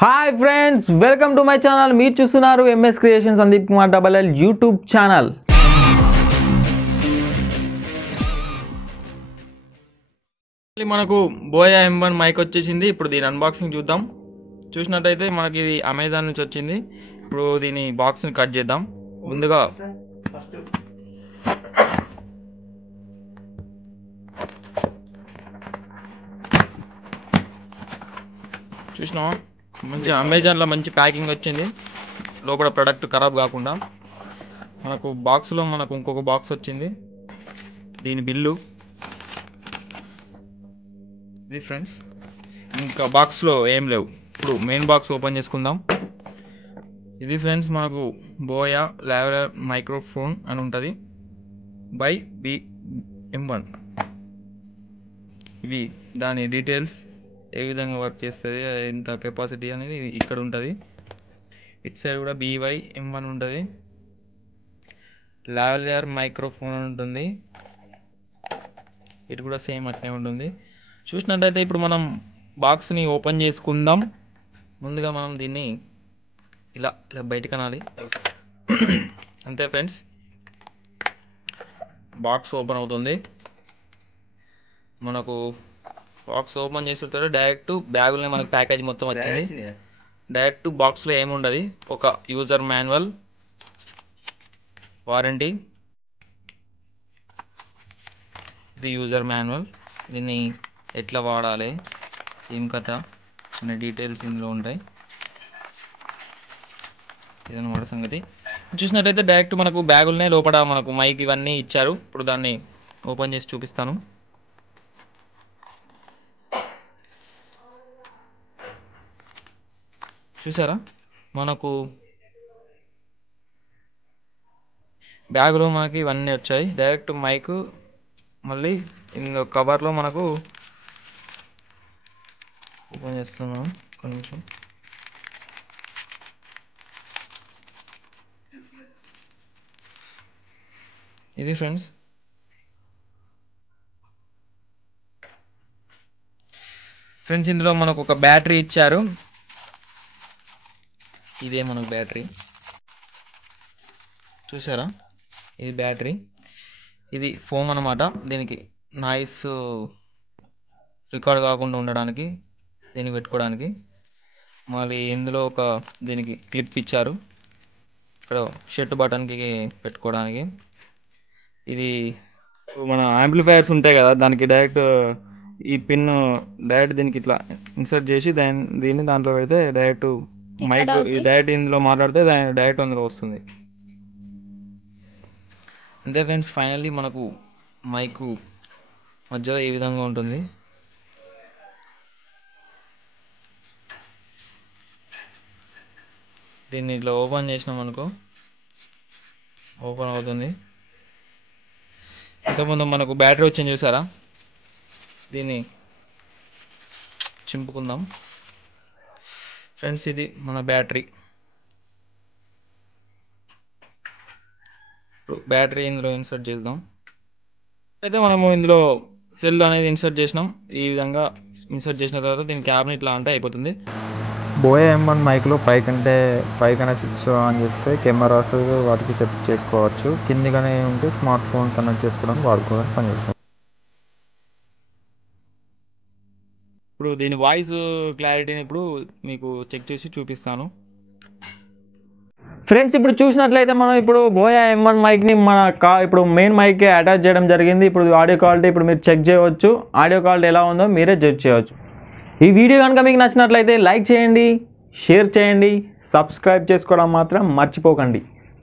Hi friends, welcome to my channel. మీరు చూస్తున్నారు MS creation Sandeep Kumar double YouTube channel. మనకు buoy M1 mic వచ్చేసింది. ఇప్పుడు దీని అన్బాక్సింగ్ చూద్దాం. చూసినట్టయితే మనకి ఇది అమెజాన్ నుంచి వచ్చింది. ఇప్పుడు దీని బాక్స్ని కట్ చేద్దాం. ముందుగా చూసినా మంచి అమెజాన్లో మంచి ప్యాకింగ్ వచ్చింది. లోపల ప్రోడక్ట్ ఖరాబ్ కాకుండా మనకు బాక్స్లో మనకు ఇంకొక బాక్స్ వచ్చింది. దీని బిల్లు ఇది ఫ్రెండ్స్. ఇంకా బాక్స్లో ఏం లేవు. ఇప్పుడు మెయిన్ బాక్స్ ఓపెన్ చేసుకుందాం. ఇది ఫ్రెండ్స్ మనకు బోయా లావెలర్ మైక్రోఫోన్ అని ఉంటుంది బై M1. ఇవి దాని డీటెయిల్స్, ఏ విధంగా వర్క్ చేస్తుంది, ఎంత కెపాసిటీ అనేది ఇక్కడ ఉంటుంది. ఇటు సైడ్ కూడా M1 ఉంటుంది. లావెలియర్ మైక్రోఫోన్ ఉంటుంది. ఇటు కూడా సేమ్ అట్లే ఉంటుంది. చూసినట్టయితే ఇప్పుడు మనం బాక్స్ని ఓపెన్ చేసుకుందాం. ముందుగా మనం దీన్ని ఇలా ఇలా బయటకు అనాలి. అంతే ఫ్రెండ్స్, బాక్స్ ఓపెన్ అవుతుంది. మనకు బాక్స్ ఓపెన్ చేస్తుంటే డైరెక్ట్ బ్యాగులోనే మనకు ప్యాకేజ్ మొత్తం వచ్చింది. డైరెక్ట్ బాక్స్లో ఏముండదు. ఒక యూజర్ మాన్యువల్, వారంటీ, ఇది యూజర్ మాన్యువల్, దీన్ని ఎట్లా వాడాలి, ఏం కథ అనే డీటెయిల్స్ ఇందులో ఉంటాయి. ఇదన్నమాట సంగతి. చూసినట్టయితే డైరెక్ట్ మనకు బ్యాగులనే లోపల మనకు మైక్ ఇవన్నీ ఇచ్చారు. ఇప్పుడు దాన్ని ఓపెన్ చేసి చూపిస్తాను. చూసారా, మనకు బ్యాగులో మనకి ఇవన్నీ వచ్చాయి. డైరెక్ట్ మైక్, మళ్ళీ ఇందులో కవర్లో మనకు ఓపెన్ చేస్తున్నాం. ఒక నిమిషం. ఇది ఫ్రెండ్స్ ఇందులో మనకు ఒక బ్యాటరీ ఇచ్చారు. ఇదే మనకు బ్యాటరీ. చూసారా, ఇది బ్యాటరీ. ఇది ఫోమ్ అన్నమాట. దీనికి నాయిస్ రికార్డ్ కాకుండా ఉండడానికి దీనికి పెట్టుకోవడానికి. మళ్ళీ ఇందులో ఒక దీనికి క్లిప్ ఇచ్చారు, ఇక్కడ షర్ట్ బటన్కి పెట్టుకోవడానికి. ఇది మన యాంప్లిఫైయర్స్ ఉంటాయి కదా, దానికి డైరెక్ట్ ఈ పిన్ డైరెక్ట్ దీనికి ఇట్లా ఇన్సర్ట్ చేసి దీన్ని దాంట్లో పెడితే డైరెక్ట్ మైక్ డైరెక్ట్ ఇందులో మాట్లాడితే డైరెక్ట్ అందులో వస్తుంది. అంతే ఫ్రెండ్స్, ఫైనల్లీ మనకు మైక్ మధ్యలో ఈ విధంగా ఉంటుంది. దీన్ని ఇట్లా ఓపెన్ చేసినాం అనుకో, ఓపెన్ అవుతుంది. ఇంతకుముందు మనకు బ్యాటరీ వచ్చింది చూసారా, దీన్ని చింపుకుందాం ఫ్రెండ్స్. ఇది మన బ్యాటరీ. బ్యాటరీ ఇందులో ఇన్సర్ట్ చేద్దాం. అయితే మనము ఇందులో సెల్ అనేది ఇన్సర్ట్ చేసినాం. ఈ విధంగా ఇన్సర్ట్ చేసిన తర్వాత దీని క్యాబ్ని ఇట్లా అంటే అయిపోతుంది. బోయా M1 మైక్లో పైకనే స్విచ్ ఆన్ చేస్తే కెమెరాస్ వాటికి సెట్ చేసుకోవచ్చు. కిందిగానే ఉంటే స్మార్ట్ ఫోన్ కనెక్ట్ చేసుకోవడానికి వాడుకోవడానికి పనిచేస్తుంది. ఇప్పుడు దీని వాయిస్ క్లారిటీని ఇప్పుడు మీకు చెక్ చేసి చూపిస్తాను ఫ్రెండ్స్. ఇప్పుడు చూసినట్లయితే మనం ఇప్పుడు బోయా M1 మైక్ని మన ఇప్పుడు మెయిన్ మైక్కి అటాచ్ చేయడం జరిగింది. ఇప్పుడు ఆడియో క్వాలిటీ ఇప్పుడు మీరు చెక్ చేయవచ్చు. ఆడియో క్వాలిటీ ఎలా ఉందో మీరే జడ్జ్ చేయవచ్చు. ఈ వీడియో కనుక మీకు నచ్చినట్లయితే లైక్ చేయండి, షేర్ చేయండి, సబ్స్క్రైబ్ చేసుకోవడం మాత్రం మర్చిపోకండి.